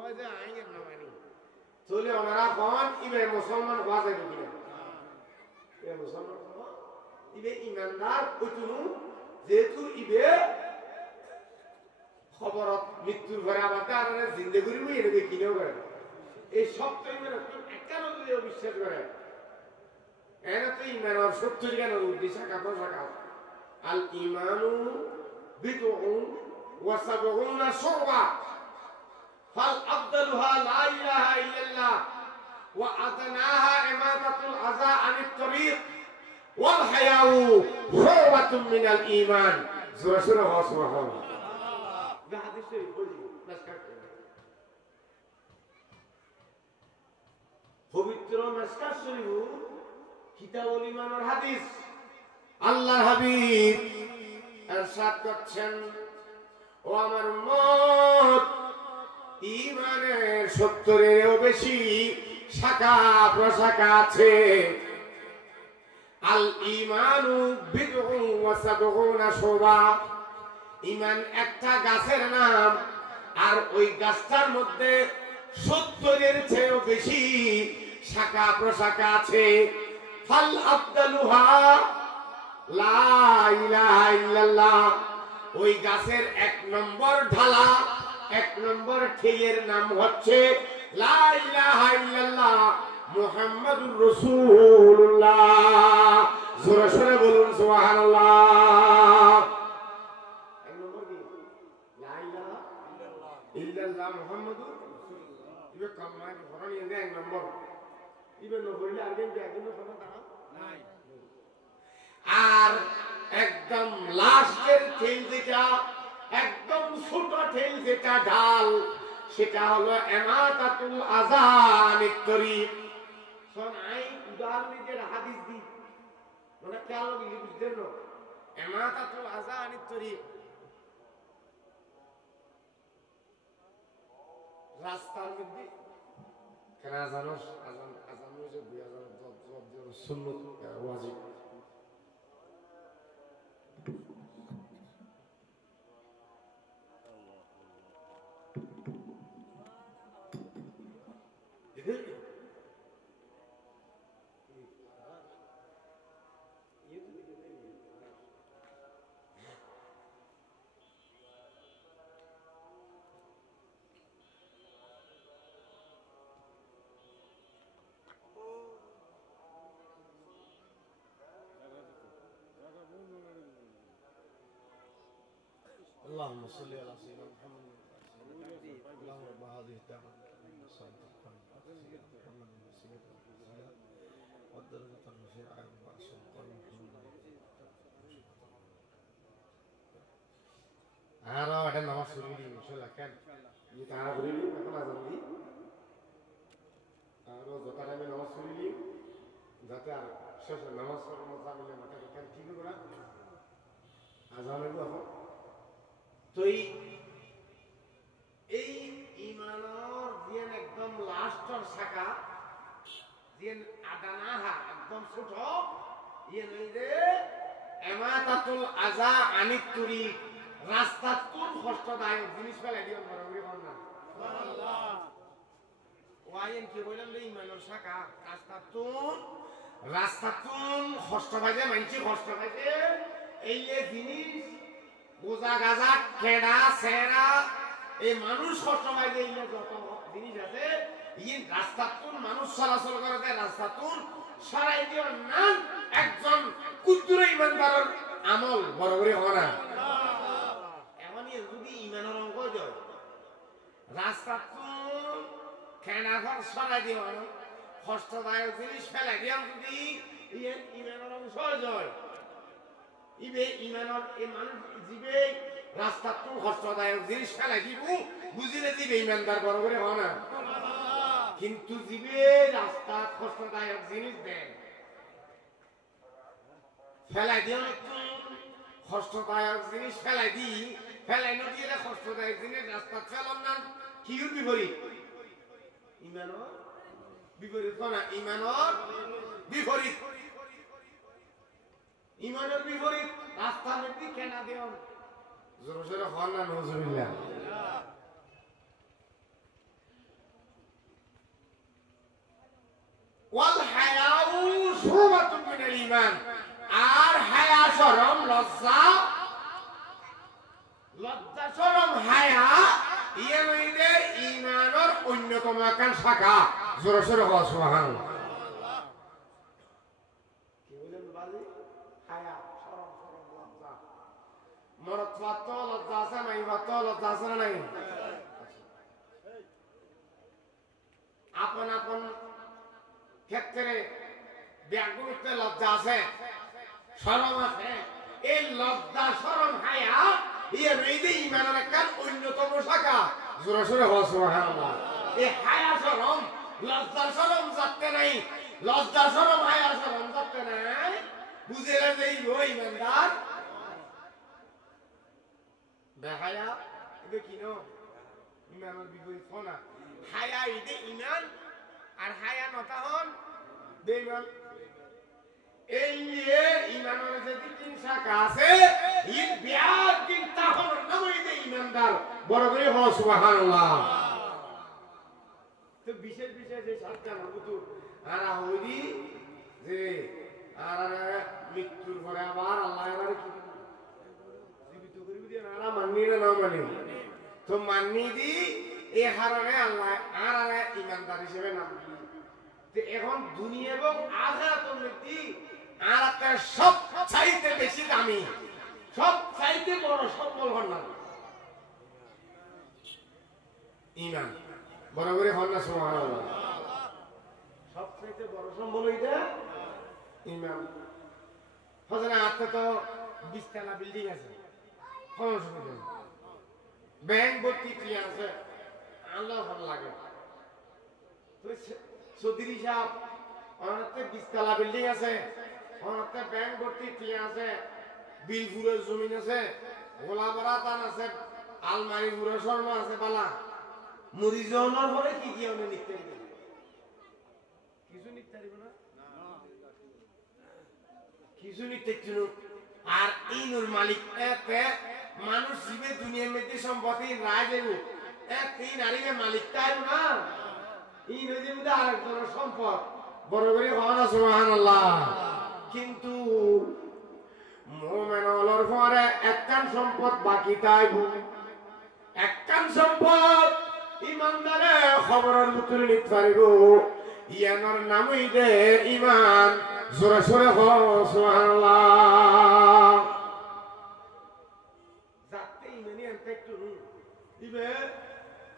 হয় যে আইনের না মানি চলে ওনারা কোন ইবে মুসলমান হওয়া যায় কিনা এ মুসলমান ইবে ইমানদার কইতুনু যেহেতু ইবে খবরত মৃত্যুর ঘরে আবার আর জিন্দেগি করিব এনে কিনেও করে এই সব তো ইমান একখান যদি বিশ্বাস করে এনে তো ইমান আর 70 কেন উদ্দেশ্য কাপড় রাখা আল ইমানু বিদউন ওয়া সাবউনা শুবা ফাল আফদালুহা লা ইলাহা ইল্লাল্লাহ ওয়া আদনাহা ইমাদাতুল আযা আনিত তরিক ওয়াল হায়াউ শুবাতুম মিনাল ঈমান সূরা সুবহানাল্লাহ হাদিস শরীফ বলি পবিত্র মিশকাত শরীফ কিতাবুল ঈমানের হাদিস আল্লাহর হাবিব ইরশাদ করছেন ও আমার উম্মত ঈমানের 70 এরও বেশি শাখা প্রশাখা আছে আল ঈমানু বিদউন ওয়া সাবউনা শুবা ঈমান একটা গাছের নাম আর ওই গাছটার মধ্যে 70 এর চেয়েও বেশি শাখা প্রশাখা আছে ফাল আফদালুহা লা ইলাহা ইল্লাল্লাহ ওই গাছের 1 নম্বর ঢালা 1 নম্বর ঠেয়ের নাম হচ্ছে লা ইলাহা ইল্লাল্লাহ মুহাম্মাদুর রাসূলুল্লাহ জোরে জোরে বলুন সুবহানাল্লাহ এক নম্বর কি লা ইলাহা ইল্লাল্লাহ মুহাম্মাদুর রাসূলুল্লাহ ইবে কামাই ভরণ ইন্দে এক নম্বর ইবে নবইলে আগে একদিন কথা দাঁড়াও নাই আর একদম লাস্টের ঠেল যেটা একদম ছোট ঠেল যেটা ঢাল সেটা হলো ইমাতাতুল আযানিত তরিক শোন আই উদাহরণের হাদিস দি মানে কেন বুঝছেন না ইমাতাতুল আযানিত তরিক রাস্তার মধ্যে কেন জানোস আযান আযান হইছে 2000 সুন্নাত ওয়াজিব اللهم صل على سيدنا محمد اللهم رب هذه الدعوة الصلاة محمد وسيلة والدرجة الرفيعة وسلطان محمد أنا واحد نماز سوري مشى لكن يتعرف لي كم أذان لي أنا زكاة من نماز سوري لي زكاة شش نماز سوري مزامل لي مكان كان كيف يقوله أذان لي بقى তুই এই ঈমানের যেন একদম লাস্টের শাখা যেন আদানাহা একদম ছোট ইয়ে নইরে ইমাতাতুল আযা আনিত তরিক রাস্তা কোন কষ্টদায়ক জিনিস ফেলে দিও বড়বড়ি বন্না সুবহানাল্লাহ ওয়াইন কি বলেন রে ঈমানের শাখা রাস্তা কোন কষ্ট পাইছে মানছি কষ্ট পাইছে এই জিনিস বোঝা গাজা খেড়া সেরা এই মানুষ কষ্টমাই যে যত জিনিস আছে এই রাস্তাতুন মানুষ চলাচল করে রাস্তাতুন সরাই দিও নাম একজন কুদ্দুর ইমানদারের আমল বড় করে হয় না এমনই যদি ইমানের অঙ্ক যায় রাস্তাতুন খেড়া ঘর সরাই দিও কষ্টদায়ক জিনিস ফেলাই দিও যদি ইমানের অংশ যায় ইবে ইমানের এই মানুষ জিবে রাস্তা তো কষ্টদায়ক জিনিস ফেলাই দিব বুঝিলে দিবে ইমানদার বড় করে হয় না কিন্তু জিবে রাস্তা কষ্টদায়ক জিনিস দেন ফেলাই দিও একটু কষ্টদায়ক জিনিস ফেলাই দি ফেলাই না দিয়ে কষ্টদায়ক জিনিস রাস্তা ফেলাম না কি বিপরীত ইমানের বিপরীত না ইমানের বিপরীত ইমানের বিপরীত রাস্তার মধ্যে কেনা দেও জোরে জোরে হন না নজরুল্লাহ ইমান আর হায়া শরম লজ্জা শরম হায়া ইয়ে হইলে ইমানের অন্যতম একখান শাখা জোরে সোরে হওয়া সুবহানাল্লাহ কি বলেন বাজি হায়া শরম লজ্জা মরদ ফাত লজ্জা আছে নাই ফাত লজ্জা আছে না নাই আপন আপন ক্ষেত্রে ব্যাগুতে লজ্জা আছে শরম আছে এই লজ্জা শরম হায়া ইয়ে মেয়েদের ইমানের একটা অন্যতম শাখা জোরে সোরে হওয়া সুবহানাল্লাহ এই হায়া শরম লজ্জা শরম যাতে নাই লজ্জা শরম হায়া শরম যাতে নাই বুঝে যাই ওই ইমানদার বেহায়া এটা কি নো ইমানের বিপরীত না হায়া ইদে ইমান আর হায়া নতা হন বেঈমান এই নিয়ে ইমানের যে তিন শাখা আছে এই বিয়াদ দিন তাহর নাম ইদে ইমানদার বড় করে হও সুবহানাল্লাহ তো বিশেষ যে শাখা নবতু আর হইদি যে আর মৃত্যুর পরে আবার আল্লাহ এর কি জীবিত করিবি দিয়ে না মাননি না মানি তো মাননি দি এই হারারে আল্লাহ আর ইমানদার হিসেবে নাম দিই যে এখন দুনিয়া এবং আখিরাতের মধ্যে আর একটা সব চাইতে বেশি দামি সব চাইতে বড় সম্বল হন না ইমান বড় করে হন না সুবহানাল্লাহ সব চাইতে বড় সম্বল হইতা ইমান হযরত আপনি তো 20 তলা বিল্ডিং আছে কোন সুবিধা ব্যাংক ভর্তি কি আছে আল্লাহ ভালো লাগে তো চৌধুরী সাহেব অনেকটা 20 তলা বিল্ডিং আছে অনেকটা ব্যাংক ভর্তি কি আছে বিলপুরের জমিন আছে গোলাপাড়া দান আছে আলমারি পুরো স্বর্ণ আছে বালা মরিজনের পরে কি কি আপনি নিতে কিছু নিতে পারবে না কিছু নিতে আর ইনুর মালিক এতে মানুষ জীবে দুনিয়ার মধ্যে সম্পত্তি রায় দেব এই নারীকে মালিক তাই না এই নদীর মধ্যে আরেকজনের সম্পদ বড় করে হওয়া না সুবহানাল্লাহ কিন্তু মুমিনের পরে একখান সম্পদ বাকি তাই একখান সম্পদ ইমানদারে খবরের মুতুল নিতে পারিব ইয়ানোর নামই দে ইমান জোরে সোরে হও সুবহানাল্লাহ যাতে ইমানি আনতে একটু দিবে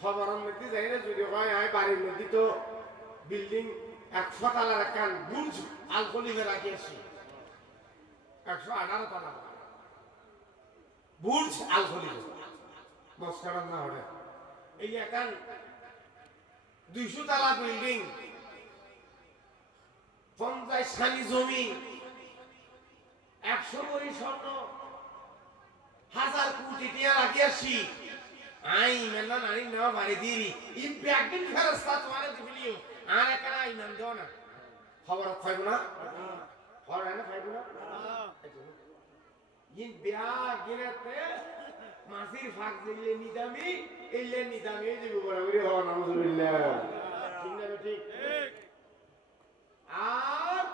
খবরের মধ্যে যাই না যদি হয় আয় বাড়ির মধ্যে তো বিল্ডিং 100 তলার একখান বুর্জ আলকলিভে রাখিয়েছি 118 তলা বুর্জ আলকলিভে মস্কার না হলে এই একখান 200 তলা বিল্ডিং 50 খানি জমি 100 ভরি স্বর্ণ 1000 কোটি টাকা রাখিয়েছি আই মেলা নারী নেওয়া বাড়ি দিই একদিন ফেরস্তা তোমার দিবলিও আর একরা ইমান দাও না খবর খাইব না খবর না খাইব না ইন বিয়া গিনাতে মাসির ফাক দিলে নিদামি এলে নিদামি দিব বরাবরই হওয়া নাউজুবিল্লাহ ঠিক না ঠিক আর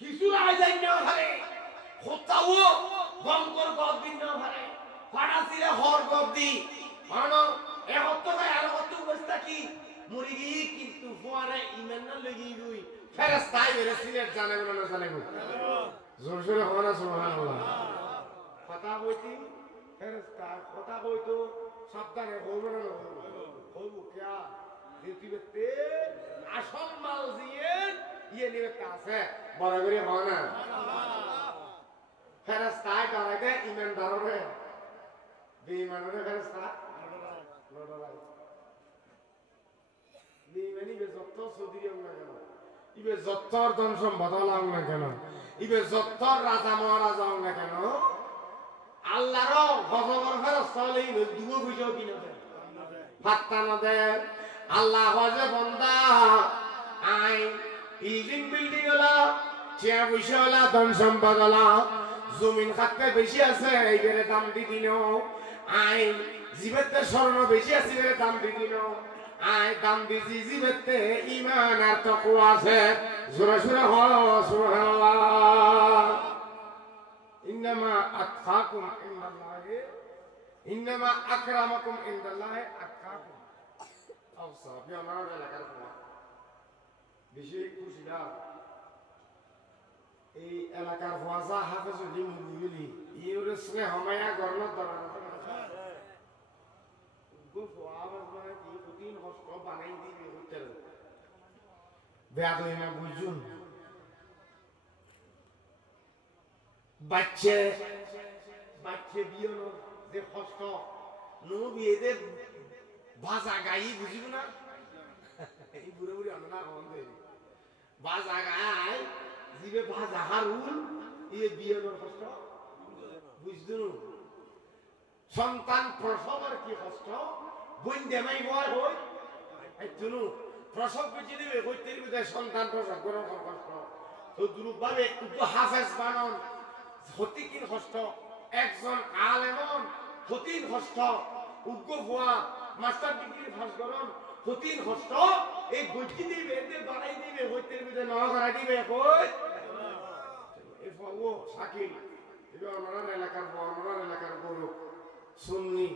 কিছু আয় যাই না ভারে খোতাও গঙ্গর গদ দিন না ভারে ফাড়াসিরে হর গদি মানো এ হত্ত গায় আর হত্ত অবস্থা কি মুরগি কিন্তু ফুয়ারে ইমান না লাগি গই ফেরেশতাই বেরেছিলেন জানে না জানে জোর জোরে হওয়া না সুবহানাল্লাহ কথা কইতি ফেরেশতা কথা কইতো সাবধানে কইব না কইব কিয়া দিতিতে আসল মাল দিয়ে ইয়ে নিবে কাছে বরাবরই হওয়া না ফেরেশতাই দাঁড়াইতে ইমানদাররে বেঈমানরে ফেরেশতা লড়াই বেঈমানি বেজত্ত সদিরিও না কেন ইবে যত্তর ধন সম্পদ লাগ না কেন ইবে যত্তর রাজা মহারাজা না কেন আল্লাহর গজবর ফেরেশতা লই দুগো বুঝো কিনা দে পাত্তা না দে আল্লাহ হযে বান্দা আই বিল্ডিং হলা চেয়ার বসে হলা ধন সম্পদ হলা জমিন খাতে বেশি আছে এইবারে দাম দি দিন আই জীবেতে স্বর্ণ বেশি আছে এর দাম দি দিন আয় দাম দিছি জিবেতে ঈমান আর তাকওয়া আছে জোরে জোরে হলো সুবহানাল্লাহ ইন্নামা আতকাকুম ইনদাল্লাহি ইন্নামা আকরামাকুম ইনদাল্লাহি আতকাকুম আওসা বিয়ানা এলাকার বেশি খুশি না এই এলাকার ওয়াজা হাফেজুল মুগলি ইউরে স্নেহ মায়া গর্ণ দরা গুফ আওয়াজ মানে কি প্রতিদিন কষ্ট বানাই দিবি হোটেল বেয়াদ হই না বুঝুন বাচ্চা বিয়নো যে কষ্ট নো বিয়েতে ভাষা গাই বুঝিব না এই বুড়ো বুড়ি আমরা হন দেই ভাষা গায় জিবে ভাষা হারুন ইয়ে বিয়নোর কষ্ট বুঝদুন সন্তান প্রসবের কি কষ্ট বইন দেমাই বয় হই আইতুনু প্রসব বুঝি দিবে হইতে দিবে সন্তান প্রসব করার কষ্ট তো দুরুভাবে হাফেজ বানান হতিকিন কষ্ট একজন আলেমন হতিন কষ্ট উগ্র হওয়া মাস্টার ডিগ্রি পাস করন হতিন কষ্ট এই বইটি দিবে এতে বাড়াই দিবে হইতে দিবে নওয়া করা দিবে কই এই ফলো শাকিল এটা ওনার এলাকার গৌরব সুন্নি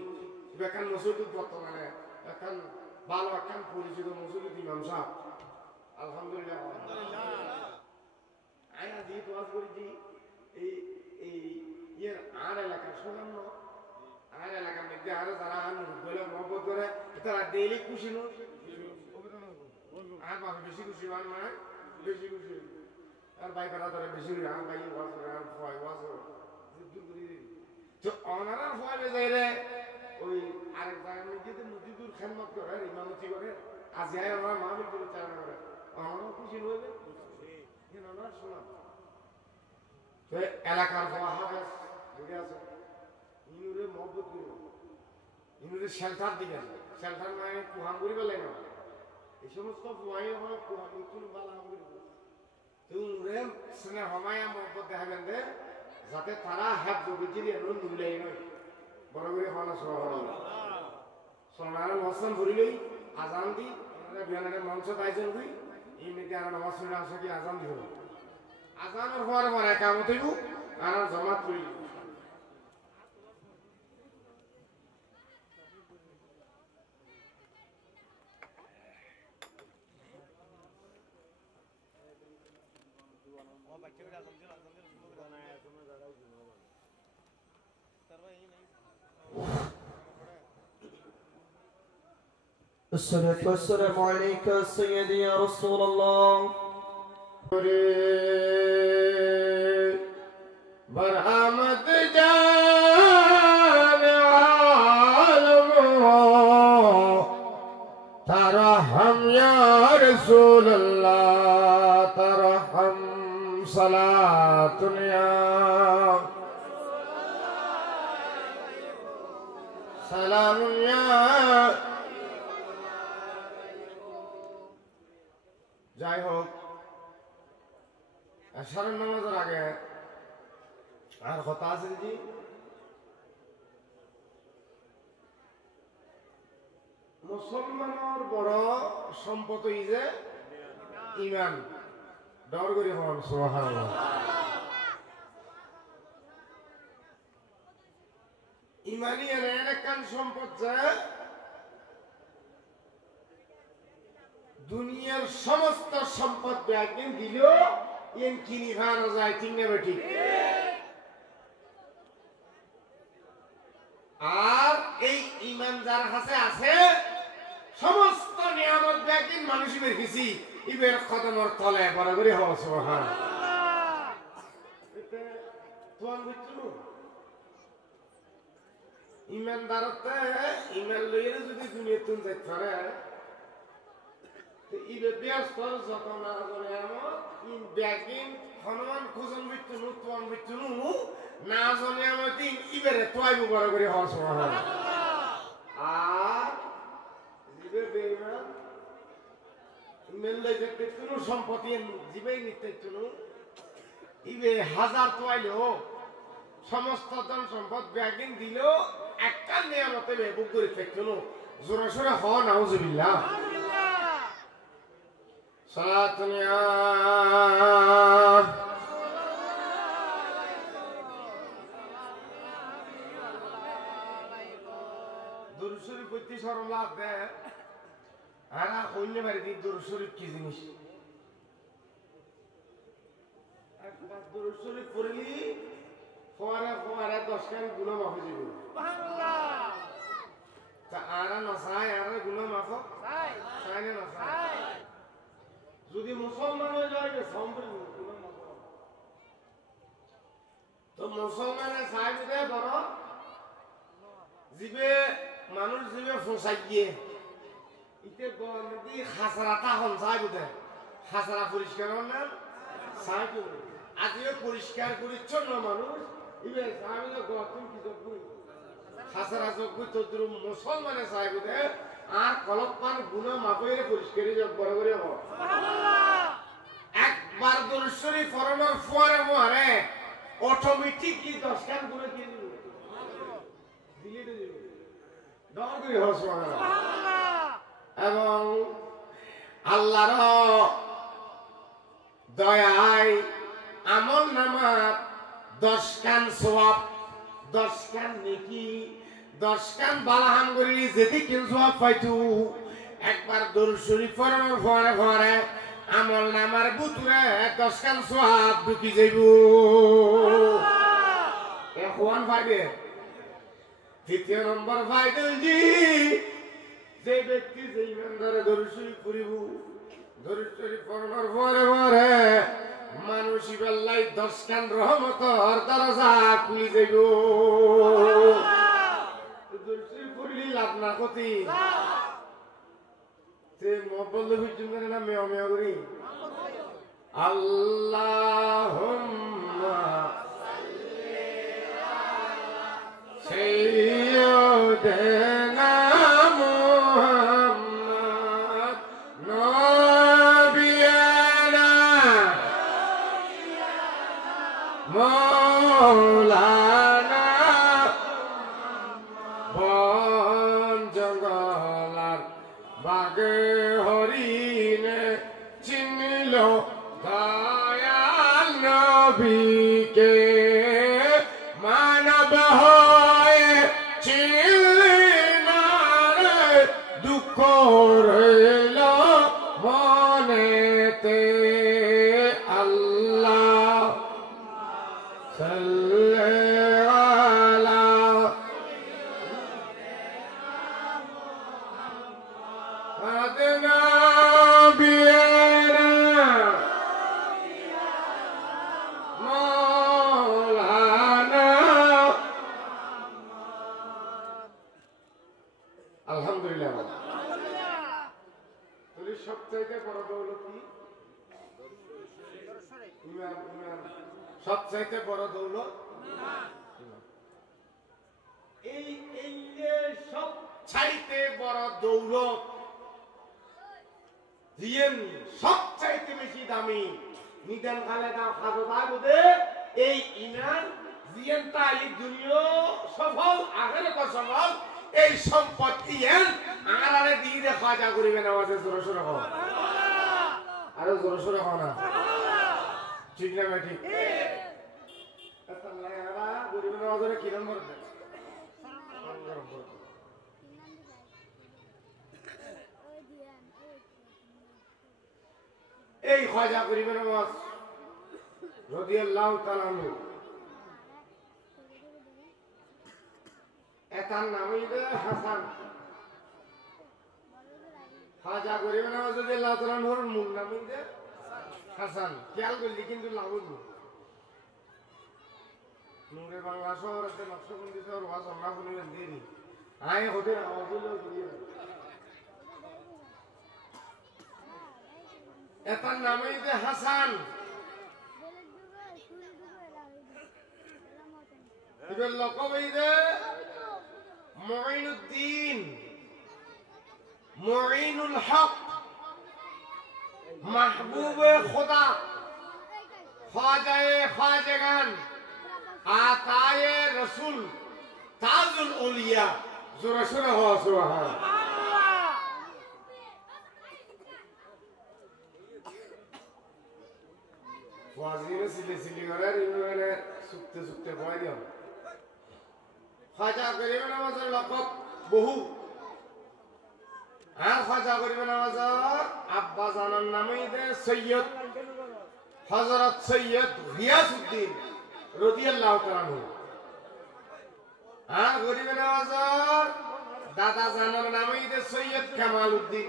বেকান মসজিদ বর্তমানে এখন ভালো এখন পরিচিত মসজিদ ইমাম সাহেব আলহামদুলিল্লাহ আয়া দিয়ে তোয়াজ করেছি এই ইয়ে আর এলাকা শোনান আর এলাকার মধ্যে আরো যারা বলে মহব্বত করে তারা ডেইলি খুশি নো আর বাবা বেশি খুশি হন না বেশি খুশি আর ভাই বেড়া ধরে বেশি আর ভাই ওয়াজ করে আর ওয়াজ তো ওনারা ফলে যাই রে ওই আরেক জায়গার মধ্যে মসজিদুল খেদমত করে ইমামতি করে আজ যাই ওনারা মাহফিল করে চালনা করে ওনারাও খুশি হইবে ওনারা শোনা তো এলাকার হওয়া হাফেজ বুঝে আছে ইনুরে মহব্বত করিব ইনুরে শেল্টার দিবেন শেল্টার মানে কুহান করিবে লাগে এই সমস্ত ফুয়াই হয় কুহান নতুন বালা করিব তো ইনুরে স্নেহ মায়া মহব্বত দেখাবেন দে যাতে তারা হাত জগিয়ে দিয়ে নুলাই নয় বড় করে হওয়া সোনার মসলাম ভরিলেই আজান দি বিয়ানের মঞ্চ আয়োজন করি এমনিতে আর নামাজ পড়ে আসা কি আজান দিব আজানের পরে পরে একামত হইব আর জমাত করি الصلاة والسلام عليك سيدي يا رسول الله برحمت جان عالم ترحم يا رسول الله ترحم صلاة يا سلام يا যাই হোক সারের নামাজের আগে আর কথা আছে জি মুসলমানের বড় সম্পদ যে ইমান ডর করি হন সুবহানাল্লাহ ইমানি এর একখান সম্পদ যে দুনিয়ার সমস্ত সম্পদ একদিন দিলেও এন কিনি ভাড়া যায় ঠিক না বেটি আর এই ইমান যার কাছে আছে সমস্ত নিয়ামত একদিন মানুষের কিছু ইবের কদমর তলে বড় করে হওয়া সুবহানাল্লাহ তোমার বুঝছো ইমানদারতে ইমান লইয়ে যদি দুনিয়া তুন যাইতে পারে ইবে ব্যস্ত যত না জানে আমার ইন ব্যাগিং হনুমান খুজন বিচ্ছু তোয়ান বিচ্ছু না জানে আমার তিন ইবেরে তোয়াইবো বড় করে হওয়া সুবহানাল্লাহ আর জিবে বেইমান মেললে যে কোনো সম্পত্তি জিবেই নিতে চুনু ইবে হাজার তোয়াইলো সমস্ত ধন সম্পদ ব্যাগিং দিলেও একটা নিয়ামতে বুক করে থাকতো জোরে সোরে হ নাউজুবিল্লাহ সালাতুন ইয়া দুরূদ শরীফ পড়তে শরম লাভ দেয় আর কইলে মারি দি দুরূদ শরীফ কি জিনিস একবার দুরূদ শরীফ পড়লি ফোয়ারা 10 খান গুনাহ মাফ হয়ে যাবে সুবহানাল্লাহ তা আর না চাই আর গুনাহ মাফ চাই না চাই যদি মুসলমান হয়ে যায় সম্পূর্ণ গুনাহ মাফ তো মুসলমানের চাই দে বড় জিবে মানুষ জিবে ফসাইয়ে ইতে গন্দি খাসরাটা হল চাই দে খাসরা পরিষ্কার না চাই তো আজিও পরিষ্কার পরিচ্ছন্ন মানুষ ইবে চাই না গতুন কি যোগ্য খাসরা যোগ্য তো মুসলমানের চাই দে আর কলপান গুনাহ মাফের পরিষ্কারই যোগ বড় করে হবে সুবহানাল্লাহ একবার দুরূদ শরীফ পড়ানোর পরে মোরে অটোমেটিকলি 10 খান গুনাহ দিয়ে দিবে দিয়ে দিবে দর করে হবে সুবহানাল্লাহ এবং আল্লাহর দয়ায় আমল নামা 10 খান সওয়াব 10 খান নেকি 10 খান বালাহাম করি যেদি কিন সওয়াব পাইতু একবার দুরূদ শরীফ পড়ানোর পরে আমল নামার ভিতরে 10 খান সওয়াব ঢুকি যাইব এখন ভাইবে দ্বিতীয় নম্বর ফায়দা জি যে ব্যক্তি যে ইমানদারে দুরূদ শরীফ পড়িব দুরূদ শরীফ পড়ানোর পরে মানুষ ইবাল্লাই 10 খান রহমতের দরজা খুলে যাইব দুরূদ শরীফ পড়লি লাভ না ক্ষতি তে মোবাইল ভিতরে না মেও মেও করি আল্লাহুম্মা সাল্লি আলা সাইয়্যিদিনা মুহাম্মদ নবিয়ানা মাওলানা বন জঙ্গলার বাগে হরিণে চিনিল দয়াল নবীকে মানব হয়ে চিনলি না রে দুঃখ রইল মনেতে আল্লাহ সাল্লি আলা আলহামদুলিল্লাহ তুমি সবচাইতে বড় দৌলত কি সবচাইতে বড় দৌলত এই যে সবচাইতে বড় দৌলত জিয়েন সবচাইতে বেশি দামি নিদান খালে দাম খাজো দাগুদে এই ইমান জিয়েন তাই দুনিয়া সফল আখিরাত সফল এই সম্পত্তি এন আরারে দিয়ে দে খাজা করিবে না ওয়াজে জোরে সোরে কও সুবহানাল্লাহ আরে জোরে সোরে কও না সুবহানাল্লাহ ঠিক না ভাই ঠিক আল্লাহ আরা করিবে না ওয়াজে কি নম্বর দে এই খাজা করিবে না ওয়াজ রাদিয়াল্লাহু তাআলা আনহু এটার নাম হইবে হাসান খাজা করিবে না যদি আল্লাহ তাআলা নূর মূল নাম হইবে হাসান খেয়াল করলি কিন্তু লাগুন নূরে বাংলা শহরেতে নকশবন্দি শহর ওয়াজ আমরা বলিলেন দেরি আয় হতে আওয়াজ হলো দিয়ে এটার নাম হইবে হাসান এবার লকব হইবে মুঈনুদ্দিন মুঈনুল হক মাহবুবে খোদা খাজায়ে খাজগান আতায়ে রাসূল তাজুল আউলিয়া জোরে সোরে হ সুবহানাল্লাহ ওয়াজিনে সিলি করে ইমানে সুক্তে ভয় দিও খাজা গরিব নওয়াজের লকব বহু আর খাজা গরিব নওয়াজের আব্বা জানার নামই দে সৈয়দ হযরত সৈয়দ গিয়াসউদ্দিন রাদিয়াল্লাহু তাআলা আনহু আর গরিব নওয়াজের দাদা জানার নামই দে সৈয়দ কামাল উদ্দিন